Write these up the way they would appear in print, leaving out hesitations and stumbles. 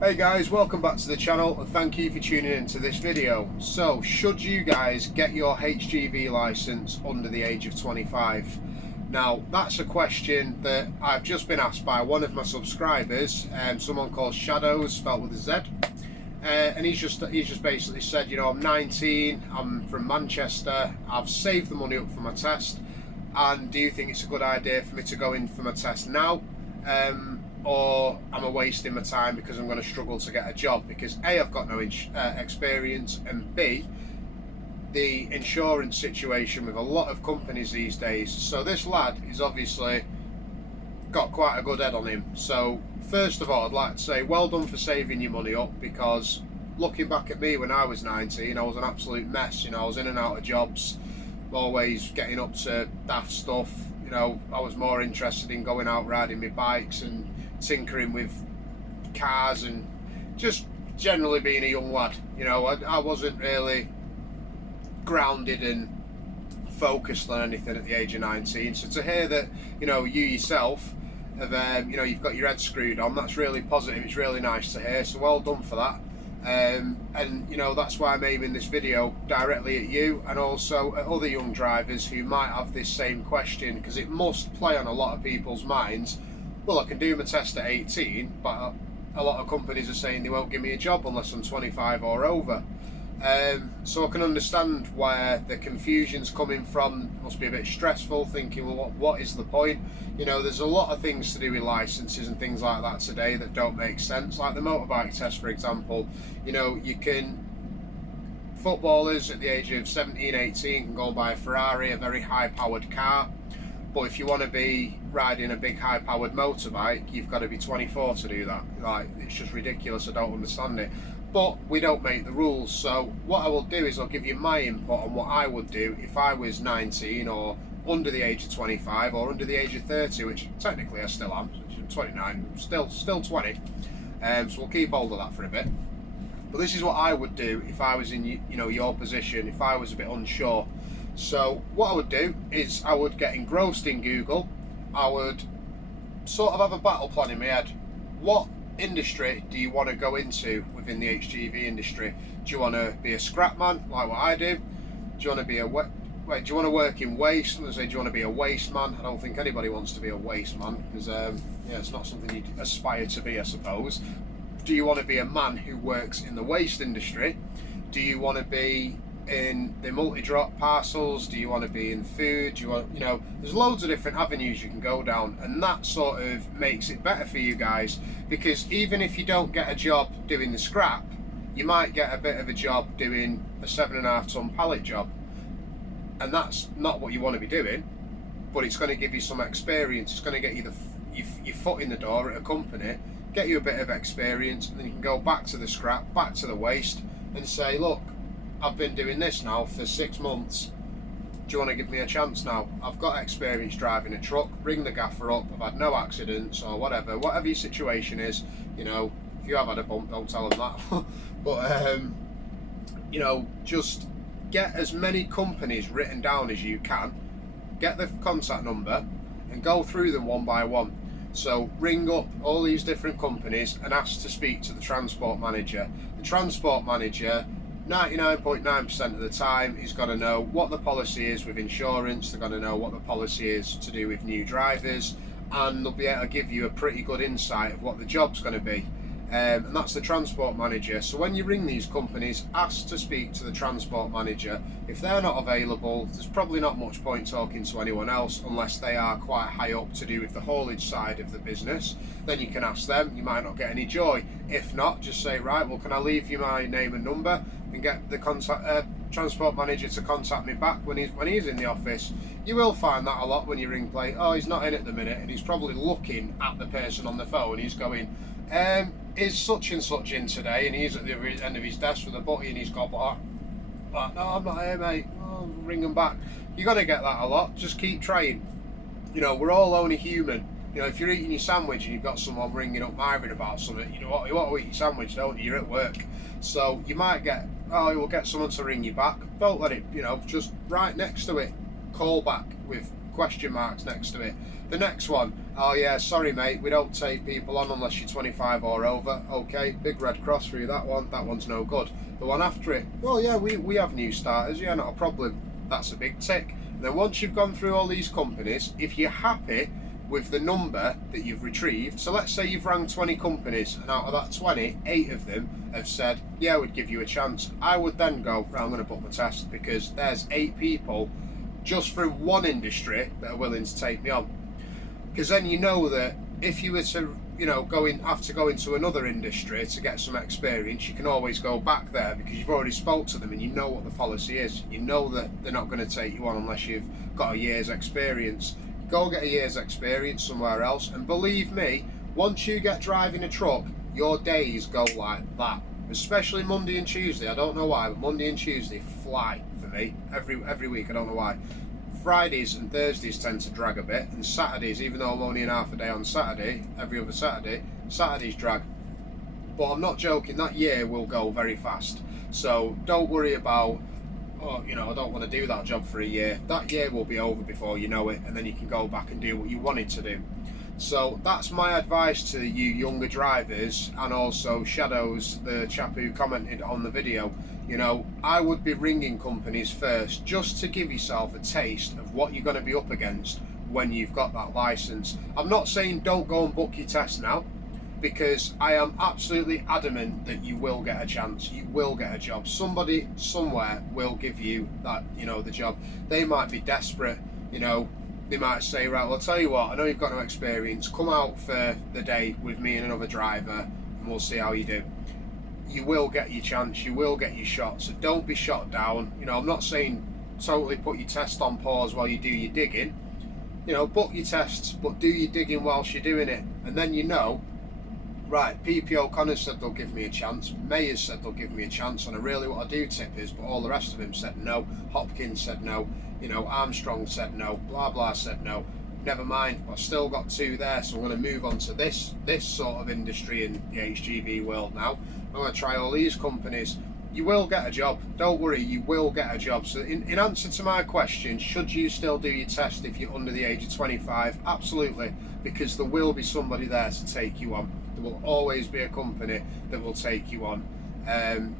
Hey guys, welcome back to the channel and thank you for tuning into this video. So, should you guys get your HGV license under the age of 25? Now, that's a question that I've just been asked by one of my subscribers, someone called Shadows, spelled with a Z. And he's just basically said, you know, I'm 19, I'm from Manchester, I've saved the money up for my test, and do you think it's a good idea for me to go in for my test now? Or am I wasting my time because I'm going to struggle to get a job because A, I've got no experience, and B, the insurance situation with a lot of companies these days. So this lad is obviously got quite a good head on him. So first of all, I'd like to say well done for saving your money up, because looking back at me when I was 19, I was an absolute mess. You know, I was in and out of jobs, always getting up to daft stuff. You know, I was more interested in going out riding my bikes and tinkering with cars and just generally being a young lad. You know, I wasn't really grounded and focused on anything at the age of 19. So to hear that, you know, you yourself have, you know, you've got your head screwed on, that's really positive. It's really nice to hear. So well done for that. And you know, that's why I'm aiming this video directly at you and also at other young drivers who might have this same question, because it must play on a lot of people's minds. Well, I can do my test at 18, but a lot of companies are saying they won't give me a job unless I'm 25 or over. So I can understand where the confusion's coming from. It must be a bit stressful, thinking, well, what is the point? You know, there's a lot of things to do with licenses and things like that today that don't make sense, like the motorbike test, for example. You know, footballers at the age of 17, 18 can go and buy a Ferrari, a very high-powered car. But if you want to be riding a big high-powered motorbike, you've got to be 24 to do that. Like, it's just ridiculous. I don't understand it. But we don't make the rules. So what I will do is I'll give you my input on what I would do if I was 19 or under the age of 25 or under the age of 30, which technically I still am. I'm 29, still 20. So we'll keep hold of that for a bit. But this is what I would do if I was in, you know, your position, if I was a bit unsure. So what I would do is I would get engrossed in Google. I would sort of have a battle plan in my head. What industry do you want to go into within the HGV industry? Do you want to be a scrap man like what I do? Do you want to be do you want to work in waste? I'm going to say, do you want to be a waste man? I don't think anybody wants to be a waste man, because yeah, it's not something you aspire to be, I suppose. Do you want to be a man who works in the waste industry? Do you want to be in the multi-drop parcels? Do you want to be in food? Do you want, you know, there's loads of different avenues you can go down, and that sort of makes it better for you guys, because even if you don't get a job doing the scrap, you might get a bit of a job doing a 7.5 ton pallet job, and that's not what you want to be doing, but it's going to give you some experience. It's going to get you your foot in the door at a company, get you a bit of experience, and then you can go back to the scrap, back to the waste, and say, look, I've been doing this now for 6 months. Do you want to give me a chance now? I've got experience driving a truck. Ring the gaffer up. I've had no accidents or whatever. Whatever your situation is, you know, if you have had a bump, don't tell them that. But, you know, just get as many companies written down as you can. Get the contact number and go through them one by one. So ring up all these different companies and ask to speak to the transport manager. The transport manager, 99.9% of the time, is going to know what the policy is with insurance. They're going to know what the policy is to do with new drivers, and they'll be able to give you a pretty good insight of what the job's going to be. And that's the transport manager. So when you ring these companies, ask to speak to the transport manager. If they're not available, there's probably not much point talking to anyone else unless they are quite high up to do with the haulage side of the business. Then you can ask them. You might not get any joy. If not, just say, right, well, can I leave you my name and number, and get the transport manager to contact me back when he's in the office. You will find that a lot when you ring play. Oh, he's not in at the minute, and he's probably looking at the person on the phone. He's going, is such and such in today? And he's at the end of his desk with a button, and he's got, no, I'm not here, mate. Oh, ring him back. You're going to get that a lot. Just keep trying. You know, we're all only human. You know, if you're eating your sandwich and you've got someone ringing up Myron about something, you know what, you want to eat your sandwich, don't you? You're at work. So you might get, you'll get someone to ring you back. Don't let it, you know, just right next to it, call back with question marks next to it. The next one, oh yeah, sorry mate, we don't take people on unless you're 25 or over. Okay, big red cross through that one. That one's no good. The one after it, well yeah, we have new starters. Yeah, not a problem. That's a big tick. And then once you've gone through all these companies, if you're happy with the number that you've retrieved, so let's say you've rang 20 companies, and out of that 20, 8 of them have said, yeah, we'd give you a chance. I would then go, right, I'm going to book my test, because there's 8 people just from one industry that are willing to take me on. Because then you know that if you were to, you know, have to go into another industry to get some experience, you can always go back there because you've already spoke to them and you know what the policy is. You know that they're not going to take you on unless you've got a year's experience. Go get a year's experience somewhere else, and believe me, once you get driving a truck, your days go like that. Especially Monday and Tuesday. I don't know why, but Monday and Tuesday fly for me every week. I don't know why. Fridays and Thursdays tend to drag a bit, and Saturdays, even though I'm only in half a day on Saturday, every other Saturday, Saturdays drag. But I'm not joking, that year will go very fast. So don't worry about, oh, you know, I don't want to do that job for a year. That year will be over before you know it, and then you can go back and do what you wanted to do. So that's my advice to you younger drivers, and also Shadows, the chap who commented on the video. You know, I would be ringing companies first, just to give yourself a taste of what you're going to be up against when you've got that license. I'm not saying don't go and book your test now, because I am absolutely adamant that you will get a chance. You will get a job. Somebody somewhere will give you that, you know, the job. They might be desperate, you know. They might say, right, well, I'll tell you what, I know you've got no experience, come out for the day with me and another driver and we'll see how you do. You will get your chance, you will get your shot, so don't be shot down. You know, I'm not saying totally put your test on pause while you do your digging. You know, book your tests, but do your digging whilst you're doing it. And then you know, right, PP O'Connor said they'll give me a chance, Mayers said they'll give me a chance on a really what I do tippers, but all the rest of them said no. Hopkins said no, you know, Armstrong said no, blah blah said no. Never mind, I've still got 2 there, so I'm going to move on to this sort of industry in the HGV world now. I'm going to try all these companies. You will get a job, don't worry, you will get a job. So in answer to my question, should you still do your test if you're under the age of 25? Absolutely, because there will be somebody there to take you on. There will always be a company that will take you on.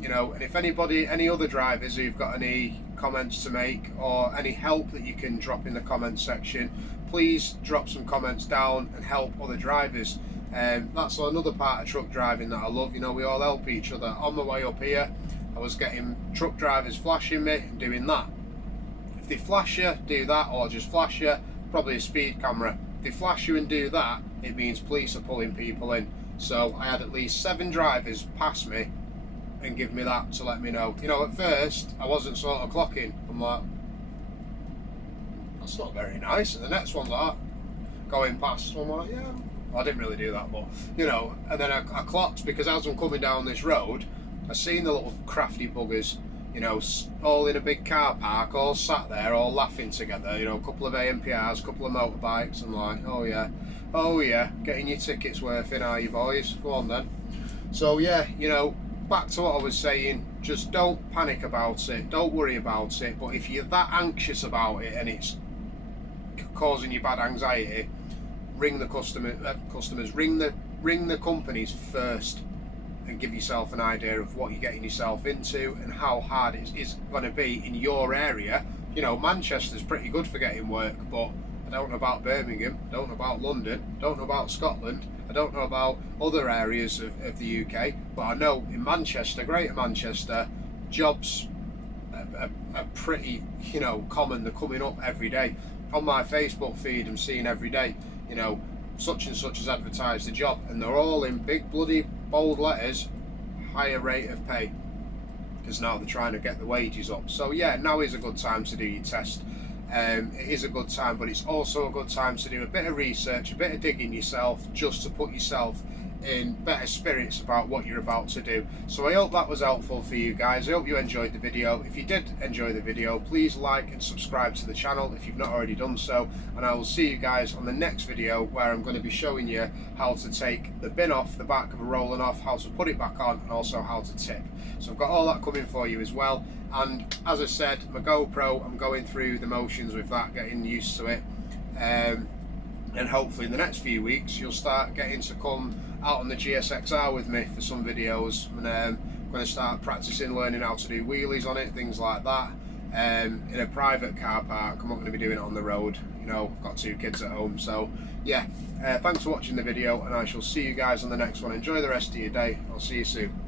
You know, and if any other drivers who've got any comments to make or any help that you can drop in the comment section, please drop some comments down and help other drivers. That's another part of truck driving that I love. You know, we all help each other. On the way up here, I was getting truck drivers flashing me and doing that. If they flash you, do that, or just flash you, probably a speed camera. If they flash you and do that, it means police are pulling people in. So I had at least 7 drivers pass me and give me that to let me know. You know, at first I wasn't sort of clocking. I'm like, that's not very nice. And the next one's like going past, so I'm like, yeah, well, I didn't really do that, but you know. And then I clocked, because as I'm coming down this road, I seen the little crafty buggers, you know, all in a big car park, all sat there, all laughing together. You know, a couple of AMPRs, a couple of motorbikes. I'm like, oh yeah, getting your tickets worth in, are you boys? Go on then. So yeah, you know, back to what I was saying, just don't panic about it, don't worry about it. But if you're that anxious about it and it's causing you bad anxiety, ring the customers, ring the companies first, and give yourself an idea of what you're getting yourself into and how hard it is going to be in your area. You know, Manchester's pretty good for getting work, but I don't know about Birmingham, I don't know about London, I don't know about Scotland, I don't know about other areas of the UK, but I know in Manchester, Greater Manchester, jobs are pretty, you know, common. They're coming up every day. On my Facebook feed, I'm seeing every day, you know, such and such has advertised a job, and they're all in big bloody bold letters, higher rate of pay, because now they're trying to get the wages up. So yeah, now is a good time to do your test. It is a good time, but it's also a good time to do a bit of research, a bit of digging yourself, just to put yourself in better spirits about what you're about to do. So I hope that was helpful for you guys. I hope you enjoyed the video. If you did enjoy the video, please like and subscribe to the channel if you've not already done so, and I will see you guys on the next video, where I'm going to be showing you how to take the bin off the back of a Rollin' Off, how to put it back on, and also how to tip. So I've got all that coming for you as well. And as I said, my GoPro, I'm going through the motions with that, getting used to it. And hopefully in the next few weeks you'll start getting to come out on the GSXR with me for some videos, and I'm going to start practicing learning how to do wheelies on it, things like that, in a private car park. I'm not going to be doing it on the road, you know, I've got 2 kids at home. So yeah, thanks for watching the video, and I shall see you guys on the next one. Enjoy the rest of your day. I'll see you soon.